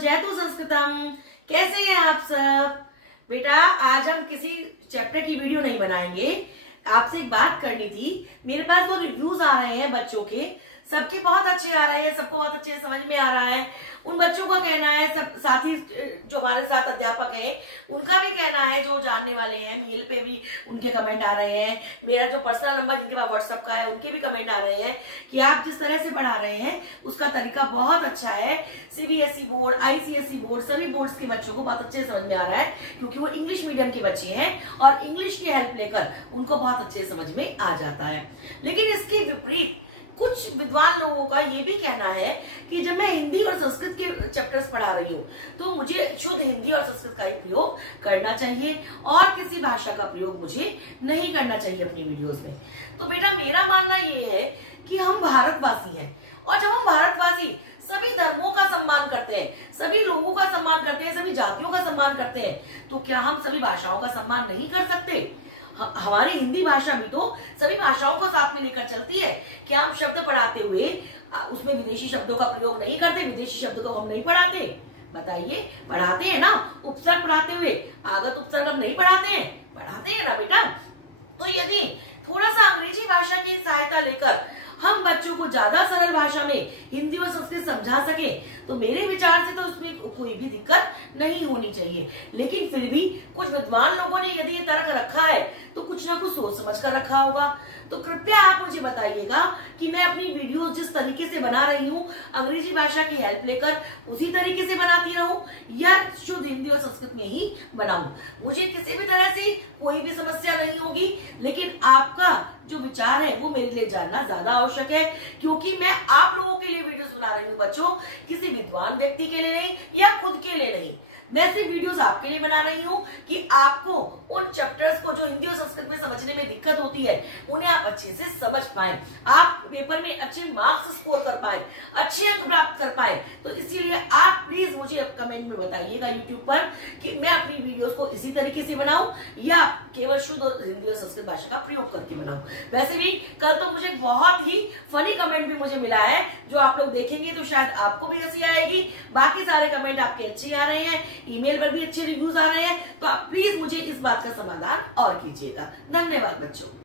जयतु संस्कृतम। कैसे हैं आप सब? बेटा आज हम किसी चैप्टर की वीडियो नहीं बनाएंगे, आपसे एक बात करनी थी। मेरे पास वो रिव्यूज आ रहे हैं बच्चों के, सबके बहुत अच्छे आ रहे हैं, सबको बहुत अच्छे समझ में आ रहा है। उन बच्चों का कहना है, सब साथी जो हमारे साथ अध्यापक हैं उनका भी कहना है, जो जानने वाले हैं मेल पे भी उनके कमेंट आ रहे हैं, मेरा जो पर्सनल नंबर जिनके पास व्हाट्सएप का है उनके भी कमेंट आ रहे हैं कि आप जिस तरह से पढ़ा रहे हैं उसका तरीका बहुत अच्छा है। सीबीएसई बोर्ड, आईसीएसई बोर्ड, सभी बोर्ड्स के बच्चों को बहुत अच्छे समझ में आ रहा है, क्योंकि वो इंग्लिश मीडियम के बच्चे हैं और इंग्लिश की हेल्प लेकर उनको बहुत अच्छे समझ में आ जाता है। लेकिन इसके विपरीत कुछ विद्वान लोगों का ये भी कहना है कि जब मैं हिंदी और संस्कृत के चैप्टर्स पढ़ा रही हूँ तो मुझे शुद्ध हिंदी और संस्कृत का ही प्रयोग करना चाहिए और किसी भाषा का प्रयोग मुझे नहीं करना चाहिए अपनी वीडियोस में। तो बेटा मेरा मानना ये है कि हम भारतवासी हैं, और जब हम भारतवासी सभी धर्मों का सम्मान करते हैं, सभी लोगों का सम्मान करते हैं, सभी जातियों का सम्मान करते हैं, तो क्या हम सभी भाषाओं का सम्मान नहीं कर सकते? हमारी हिंदी भाषा भी तो सभी भाषाओं को साथ में लेकर चलती है। क्या हम शब्द पढ़ाते हुए उसमें विदेशी शब्दों का प्रयोग नहीं करते? विदेशी शब्दों को हम नहीं पढ़ाते? बताइए, पढ़ाते हैं ना। उपसर्ग पढ़ाते हुए आगत उपसर्ग हम नहीं पढ़ाते हैं? पढ़ाते हैं ना बेटा। तो यदि थोड़ा सा अंग्रेजी भाषा की सहायता लेकर हम बच्चों को ज्यादा सरल भाषा में हिंदी और संस्कृत समझा सके तो मेरे विचार से तो उसमें कोई भी दिक्कत नहीं होनी चाहिए। लेकिन फिर भी कुछ विद्वान लोगों ने यदि ये तर्क रखा है तो कुछ ना कुछ सोच समझ कर रखा होगा। तो कृपया आप मुझे बताइएगा कि मैं अपनी वीडियोस जिस तरीके से बना रही हूँ अंग्रेजी भाषा की हेल्प लेकर उसी तरीके से बनाती रहूं या शुद्ध हिंदी और संस्कृत में ही बनाऊं। मुझे किसी भी तरह से कोई भी समस्या नहीं होगी, लेकिन आपका जो विचार है वो मेरे लिए जानना ज्यादा आवश्यक है, क्योंकि मैं आप लोगों के लिए वीडियोस बना रही हूँ बच्चों, किसी विद्वान व्यक्ति के लिए नहीं या खुद के लिए नहीं। मैं सिर्फ वीडियोस आपके लिए बना रही हूँ कि आपको उन चैप्टर्स को जो हिंदी और संस्कृत में समझने में दिक्कत होती है उन्हें आप अच्छे से समझ पाए, आप पेपर में अच्छे मार्क्स स्कोर कर पाए, अच्छे अंक प्राप्त कर पाए। तो इसीलिए आप प्लीज मुझे कमेंट में बताइएगा यूट्यूब पर कि मैं अपनी वीडियोस को इसी तरीके से बनाऊं या केवल शुद्ध हिंदी और संस्कृत भाषा का प्रयोग करके बनाऊं। वैसे भी कल तो मुझे बहुत ही फनी कमेंट भी मुझे मिला है, जो आप लोग देखेंगे तो शायद आपको भी हंसी आएगी। बाकी सारे कमेंट आपके अच्छे आ रहे हैं, ईमेल पर भी अच्छे रिव्यूज आ रहे हैं, तो आप प्लीज मुझे इस बात का समाधान और कीजिएगा। धन्यवाद बच्चों।